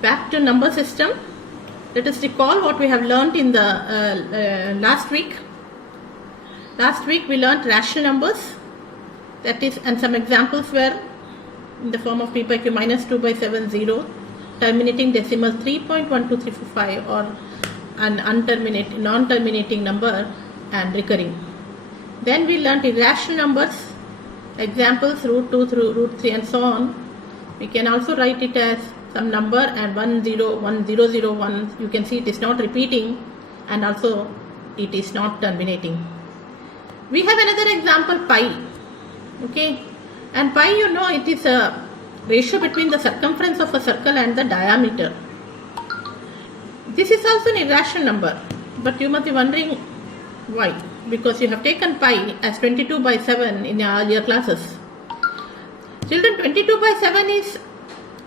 back to number system. Let us recall what we have learnt in the last week. Last week we learnt rational numbers, that is, and some examples were in the form of p by q minus 2 by 7, 0, terminating decimal 3.12345, or an non-terminating number, and recurring. Then we learnt irrational numbers, examples root 2 through root 3 and so on. We can also write it as some number and 101, you can see it is not repeating, and also it is not terminating. We have another example, pi. Okay, and pi, you know, it is a ratio between the circumference of a circle and the diameter. This is also an irrational number, but you must be wondering why, because you have taken pi as 22 by 7 in your earlier classes. Children, 22 by 7 is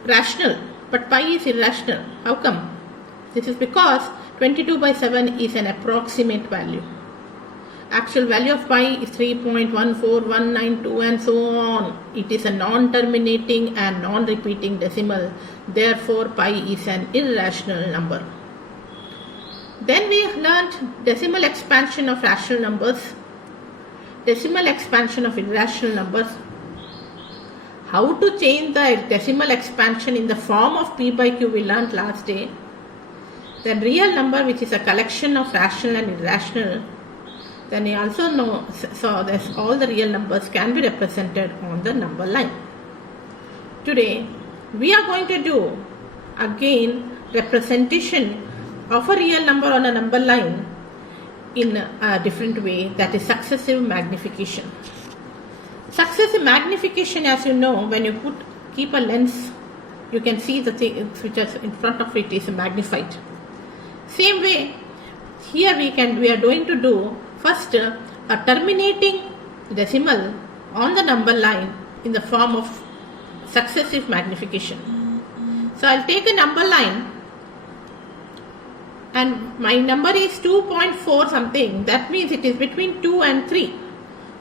rational, but pi is irrational. How come? This is because 22 by 7 is an approximate value. Actual value of pi is 3.14192 and so on. It is a non-terminating and non-repeating decimal. Therefore, pi is an irrational number. Then we learnt decimal expansion of rational numbers, decimal expansion of irrational numbers, how to change the decimal expansion in the form of p by q we learnt last day. Then real number, which is a collection of rational and irrational. Then we also know, so that all the real numbers can be represented on the number line. Today we are going to do again representation of a real number on a number line in a different way, that is successive magnification. Successive magnification, as you know, when you keep a lens, you can see the things which is in front of it is magnified. Same way, here we are going to do first a terminating decimal on the number line in the form of successive magnification. So I'll take a number line and my number is 2.4 something. That means it is between 2 and 3.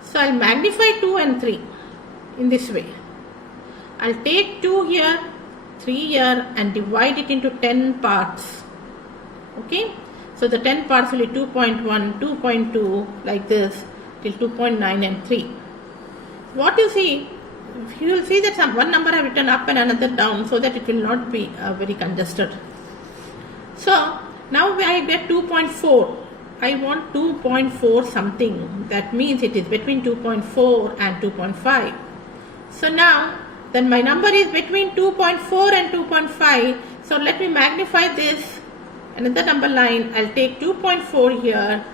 So I'll magnify 2 and 3 in this way. I'll take 2 here, 3 here, and divide it into 10 parts. Okay, so the 10 parts will be 2.1, 2.2, like this, till 2.9 and 3. What you see, you will see that one number I have written up and another down, so that it will not be very congested. So now I get 2.4. I want 2.4 something. That means it is between 2.4 and 2.5. So now, then my number is between 2.4 and 2.5. So let me magnify this. Another number line. I'll take 2.4 here,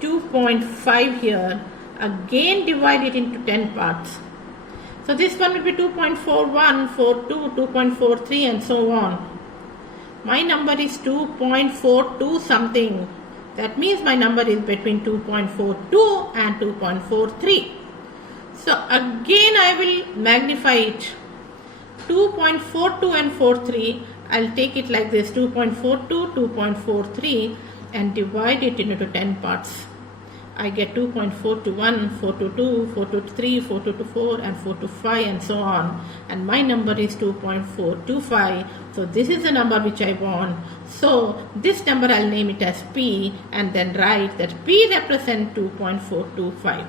2.5 here. Again divide it into 10 parts. So this one will be 2.41, 42, 2.43 and so on. My number is 2.42 something. That means my number is between 2.42 and 2.43. So again I will magnify it. 2.42 and 43. I'll take it like this, 2.42, 2.43, and divide it into 10 parts. I get 2.4 to 1, 4 to 2, 4 to 3, 4 to 4, and 4 to 5, and so on. And my number is 2.425. So this is the number which I want. So this number I'll name it as P, and then write that P represents 2.425.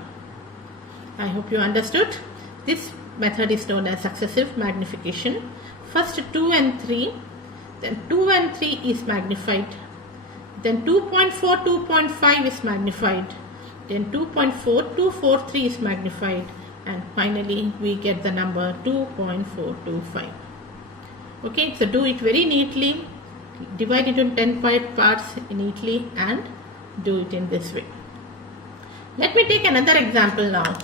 I hope you understood. This method is known as successive magnification. First 2 and 3, then 2 and 3 is magnified. Then 2.4, 2.5 is magnified. Then 2.4243 is magnified, and finally we get the number 2.425. Okay, so do it very neatly, divide it into 10 parts neatly, and do it in this way. Let me take another example now.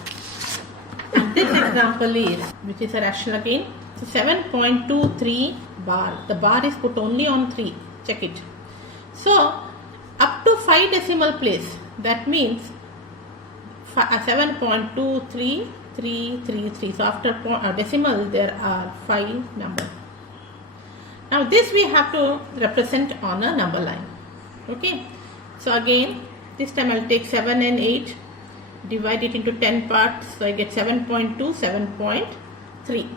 And this example is, which is a rational again, so 7.23 bar. The bar is put only on 3. Check it. So up to 5 decimal place, that means 7.23333. So after decimal there are 5 numbers. Now this we have to represent on a number line. Okay, so again this time I'll take 7 and 8, divide it into 10 parts, so I get 7.2, 7.3.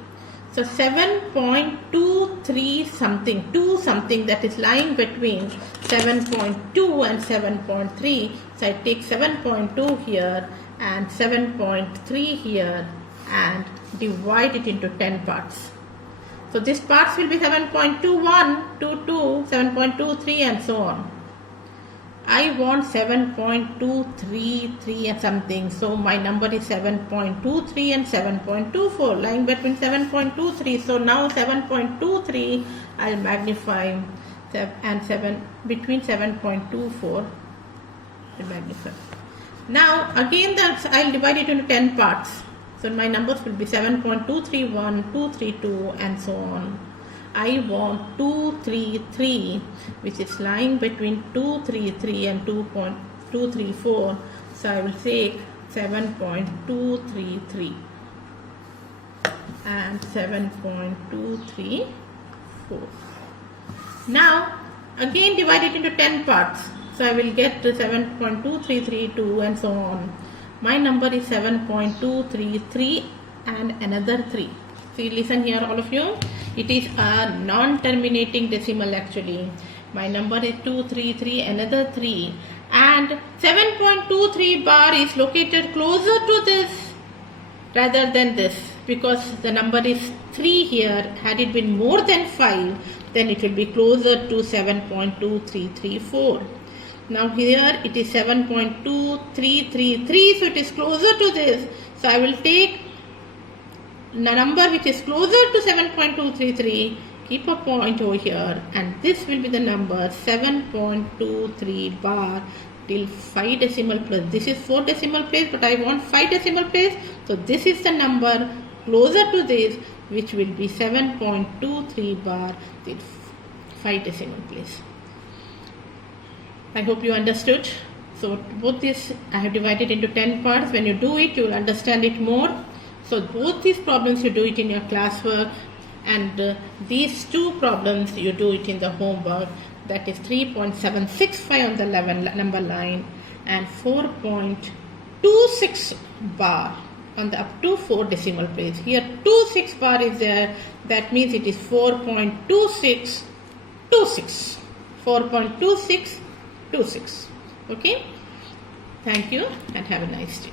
So 7.23 something, 2 something, that is lying between 7.2 and 7.3. So I take 7.2 here and 7.3 here and divide it into 10 parts. So these parts will be 7.21, 22, 7.23 and so on. I want 7.233 and something. So my number is 7.23 and 7.24, lying between 7.23. So now 7.23 I'll magnify and between 7.24 I'll magnify. Now again I'll divide it into 10 parts. So my numbers will be 7.231, 232 and so on. I want 233, which is lying between 233 and 2.234. So I will take 7.233 and 7.234. Now again divide it into 10 parts. So I will get to 7.2332 and so on. My number is 7.233 and another 3. See, listen here all of you. It is a non-terminating decimal actually. My number is 233, another 3. And 7.23 bar is located closer to this rather than this, because the number is 3 here. Had it been more than 5, then it will be closer to 7.2334. Now here it is 7.2333, so it is closer to this. So I will take the number which is closer to 7.233, keep a point over here, and this will be the number 7.23 bar till 5 decimal place. This is 4 decimal place, but I want 5 decimal place. So this is the number closer to this, which will be 7.23 bar till 5 decimal place. I hope you understood. So both this I have divided into 10 parts. When you do it, you will understand it more. So both these problems you do it in your classwork, and these 2 problems you do it in the homework. That is 3.765 on the number line and 4.26 bar on the up to 4 decimal place. Here 26 bar is there. That means it is 4.2626. 4.2626. Okay. Thank you and have a nice day.